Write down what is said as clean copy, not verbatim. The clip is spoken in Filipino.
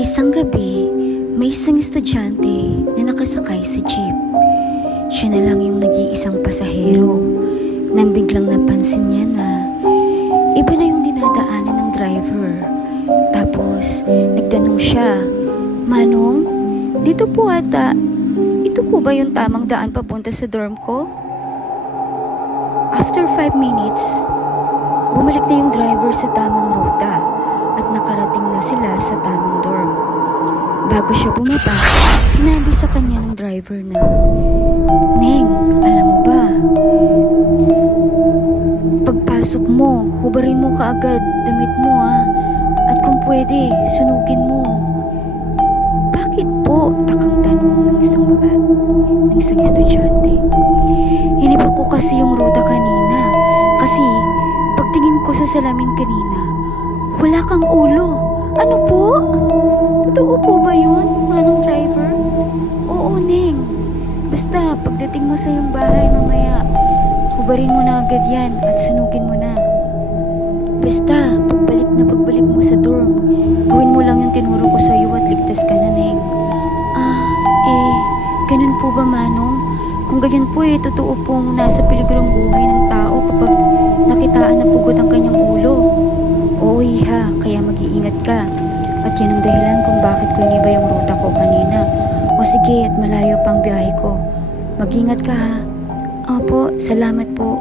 Isang gabi, may isang estudyante na nakasakay sa jeep. Siya na lang yung nag-iisang pasahero nang biglang napansin niya na iba na yung dinadaanan ng driver. Tapos, nagtanong siya, "Manong, dito po ata, ito po ba yung tamang daan papunta sa dorm ko?" After 5 minutes, bumalik na yung driver sa tamang ruta at nakarating na sila sa tamang dorm. Bago siya bumaba, sinabi sa kanya ng driver na, "Neng, alam mo ba, pagpasok mo, hubarin mo kaagad damit mo at kung pwede, sunugin mo." "Bakit po?" takang tanong ng isang estudyante. "Hinip ko kasi yung ruta kanina. Kasi pagtingin ko sa salamin kanina, wala kang ulo." "Ano po? Totoo po ba yun, manong driver?" "Oo, Neng. Basta pagdating mo sa iyong bahay mamaya, hubarin mo na agad yan at sunugin mo na. Basta pagbalik mo sa dorm, gawin mo lang yung tinuro ko sa iyo at ligtas ka na, Neng." Ganun po ba, Manong? Kung ganyan po totoo pong nasa peligrong buhay ng tao kapag nakitaan na pugot ang kanyang ulo. "Oo, Iha, kaya mag-iingat ka. At yan ang dahilan kung bakit ko iniba yung ruta ko kanina. O sige, at malayo pang biyahe ko. Mag-ingat ka ha." "Opo, salamat po."